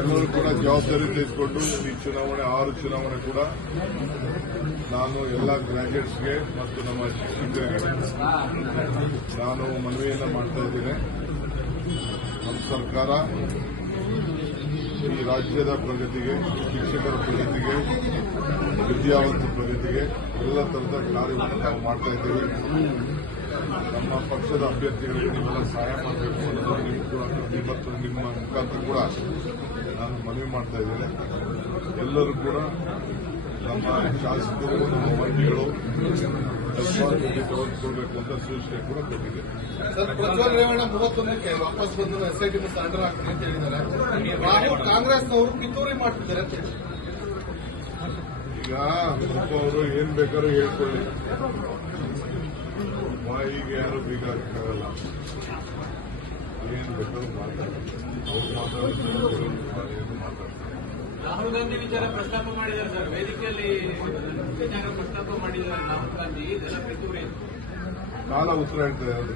ಎಲ್ಲರೂ ಕೂಡ ಜವಾಬ್ದಾರಿ ತೆಗೆದುಕೊಂಡು ಈ ಚುನಾವಣೆ 6 ಚುನಾವಣೆ ಕೂಡ ನಾನು ಎಲ್ಲ ಗ್ರಾಜ್ಯುಯೇಟ್ಸ್ಗೆ ಮತ್ತು ನಮ್ಮ ಶಿಕ್ಷಕರಿಗೆ ನಾನು ಮನವಿಯನ್ನ ಮಾಡ್ತಾ ಇದ್ದೇನೆ. ನಮ್ಮ ಸರ್ಕಾರ ಈ ರಾಜ್ಯದ ಪ್ರಗತಿಗೆ, ಶಿಕ್ಷಕರ ಪ್ರಗತಿಗೆ, ವಿದ್ಯಾವಂತ ಪ್ರಗತಿಗೆ ಎಲ್ಲ ತರದ ಕಾರ್ಯವನ್ನು ನಾವು ಮಾಡ್ತಾ ಇದ್ದೇವೆ. ನಮ್ಮ ಪಕ್ಷದ ಅಭ್ಯರ್ಥಿಗಳಿಗೆ ನೀವೆಲ್ಲ ಸಹಾಯ ಮಾಡಬೇಕು ಅನ್ನೋದು ನಿಮ್ಮ ಮುಖಾಂತರ ಕೂಡ ನಾನು ಮನವಿ ಮಾಡ್ತಾ ಇದ್ದೇನೆ. ಎಲ್ಲರೂ ಕೂಡ ನಮ್ಮ ಶಾಸಕರು, ನಮ್ಮ ಮಂತ್ರಿಗಳು ರೆಸ್ಪಾನ್ಸಿಬಿಲಿಟಿ ತೆಗೆದುಕೊಳ್ಬೇಕು ಅಂತ ಸೂಚನೆ ಕೂಡ ಕೊಟ್ಟಿದೆ. ಪ್ರಜ್ವಲ್ ರೇವಣ್ಣ 31ಕ್ಕೆ ವಾಪಸ್ ಬಂದು ಎಸ್ಐಟಿ ಸರೆಂಡರ್ ಆಗ್ತೀನಿ ಅಂತ ಹೇಳಿದ್ದಾರೆ. ರಾಹುಲ್ ಕಾಂಗ್ರೆಸ್ನವರು ಪಿತೂರಿ ಮಾಡ್ತಿದ್ದಾರೆ ಅಂತ ಹೇಳಿ ಈಗ ಅವರು ಏನ್ ಬೇಕಾದ್ರೂ ಹೇಳ್ಕೊಳ್ಳಿ, ಬಾಯಿಗೆ ಯಾರು ಬೀಗ ಹಾಕಕ್ಕಾಗಲ್ಲ. ಏನ್ ಬೇಕಾದ್ರೂ ಮಾತಾಡ್ತಾರೆ, ಅವ್ರು ಮಾತಾಡ್ತಾರೆ. ರಾಹುಲ್ ಗಾಂಧಿ ವಿಚಾರ ಪ್ರಸ್ತಾಪ ಮಾಡಿದ್ದಾರೆ ಸರ್, ವೇದಿಕೆಯಲ್ಲಿ ವಿಚಾರ ಪ್ರಸ್ತಾಪ ಮಾಡಿದ್ದಾರೆ ರಾಹುಲ್ ಗಾಂಧಿ. ಇದೆಲ್ಲ ಪಿತೂರಿ ಕಾಲ ಉತ್ತರ ಹೇಳ್ತಾ ಇರೋದು.